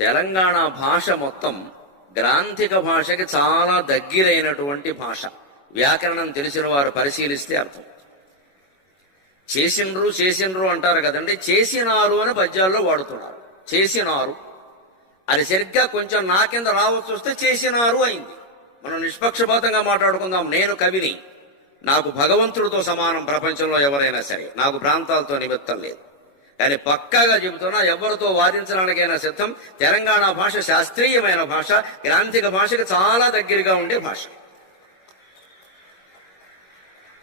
తెలంగాణ భాష మొత్తం గ్రాంథిక భాషకి చాలా దగ్గరైనటువంటి భాష. వ్యాకరణం తెలిసిన వారు పరిశీలిస్తే అర్థం. చేసిండ్రు అంటారు కదండి, చేసినారు అని పద్యాల్లో వాడుతున్నారు. చేసినారు అది సరిగ్గా కొంచెం నా కింద రావచ్చు వస్తే చేసినారు అయింది. మనం నిష్పక్షపాతంగా మాట్లాడుకుందాం. నేను కవిని, నాకు భగవంతుడితో సమానం ప్రపంచంలో ఎవరైనా సరే, నాకు ప్రాంతాలతో నిమిత్తం లేదు. కానీ పక్కాగా చెబుతున్నా, ఎవరితో వాదించడానికైనా సిద్ధం. తెలంగాణ భాష శాస్త్రీయమైన భాష, గ్రాంథిక భాషకి చాలా దగ్గరగా ఉండే భాష.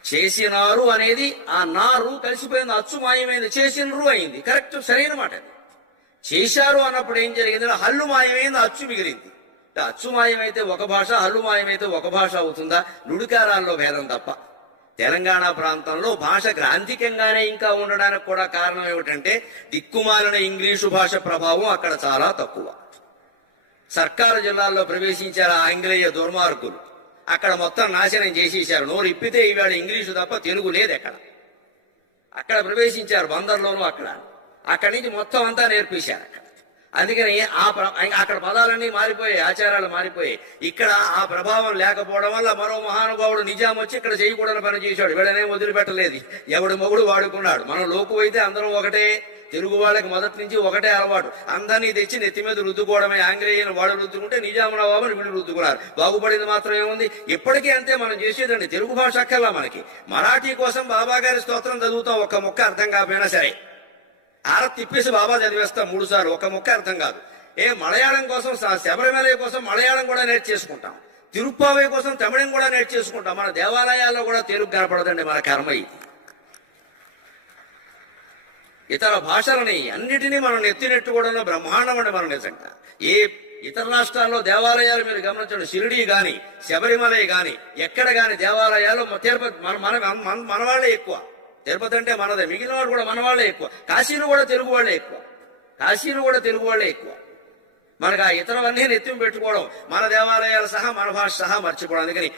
చేసినారు అనేది ఆ నారు కలిసిపోయింది, అచ్చు మాయమైంది, చేసినరు అయింది. కరెక్ట్, సరైన మాట. చేశారు అన్నప్పుడు ఏం జరిగింది? హల్లు మాయమైంది, అచ్చు మిగిలింది. అచ్చు మాయమైతే ఒక భాష, హల్లు మాయమైతే ఒక భాష అవుతుందా? నుడికారాల్లో భేదం తప్ప. తెలంగాణ ప్రాంతంలో భాష గ్రాంథికంగానే ఇంకా ఉండడానికి కూడా కారణం ఏమిటంటే, దిక్కుమాలిన ఇంగ్లీషు భాష ప్రభావం అక్కడ చాలా తక్కువ. సర్కారు జిల్లాల్లో ప్రవేశించారు ఆంగ్లేయ దుర్మార్గులు, అక్కడ మొత్తం నాశనం చేసేశారు. నోరు ఇప్పితే ఈవేళ ఇంగ్లీషు తప్ప తెలుగు లేదు ఎక్కడ. అక్కడ ప్రవేశించారు, బందర్లోనూ అక్కడి నుంచి మొత్తం అంతా నేర్పేశారు అక్కడ. అందుకని అక్కడ పదాలన్నీ మారిపోయాయి, ఆచారాలు మారిపోయాయి. ఇక్కడ ఆ ప్రభావం లేకపోవడం వల్ల మరో మహానుభావుడు నిజాం వచ్చి ఇక్కడ చేయకూడని పని చేశాడు. వీళ్ళనే వదిలిపెట్టలేదు, ఎవడి మొగుడు వాడుకున్నాడు. మనం లోకు అయితే అందరం ఒకటే, తెలుగు వాళ్ళకి మొదటి నుంచి ఒకటే అలవాటు. అందరినీ తెచ్చి నెత్తి మీద రుద్దుకోవడమే. ఆంగ్లేయులు వాడు రుద్దుకుంటే నిజాం నవాబుని వీళ్ళు రుద్దుకున్నారు. బాగుపడింది మాత్రం ఏముంది? ఇప్పటికీ అంతే మనం చేసేదండి. తెలుగు భాష అక్కర్లా మనకి. మరాఠీ కోసం బాబా గారి స్తోత్రం చదువుతాం, ఒక్క ముక్క అర్థం కాకపోయినా సరే. ఆరతి తిప్పేసి బాబా చదివేస్తాం 3 సార్లు, ఒక ముక్క అర్థం కాదు. మలయాళం కోసం, శబరిమల కోసం మలయాళం కూడా నేర్చేసుకుంటాం. తిరుప్పావై కోసం తమిళం కూడా నేర్చేసుకుంటాం. మన దేవాలయాల్లో కూడా తెలుగు కనపడదండి, మన కర్మ ఇది. ఇతర భాషలని అన్నిటినీ మనం నెత్తినెట్టుకోవడంలో బ్రహ్మాండం అండి మనం నిజంగా. ఇతర రాష్ట్రాల్లో దేవాలయాలు మీరు గమనించండి, షిరిడీ గాని శబరిమలై గాని ఎక్కడ గాని దేవాలయాలు తిరుపతి మన వాళ్ళే ఎక్కువ. తిరుపతి అంటే మనదే, మిగిలిన వాడు కూడా మన వాళ్ళే ఎక్కువ. కాశీలో కూడా తెలుగు వాళ్ళే ఎక్కువ. మనకు ఆ ఇతరవన్నీ నెత్తిని పెట్టుకోవడం, మన దేవాలయాలు సహా మన భాష సహా మర్చిపోవడం. అందుకని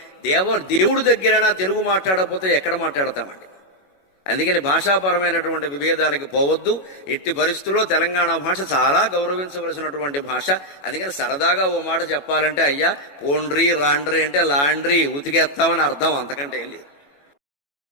దేవుడు దగ్గరైనా తెలుగు మాట్లాడకపోతే ఎక్కడ మాట్లాడతామండి? అందుకని భాషాపరమైనటువంటి విభేదాలకు పోవద్దు. ఎట్టి పరిస్థితుల్లో తెలంగాణ భాష చాలా గౌరవించవలసినటువంటి భాష. అందుకని సరదాగా ఓ మాట చెప్పాలంటే, అయ్యా పోండ్రీ రాండ్రీ అంటే లాండ్రీ ఉతికేస్తామని అర్థం, అంతకంటే ఏం లేదు.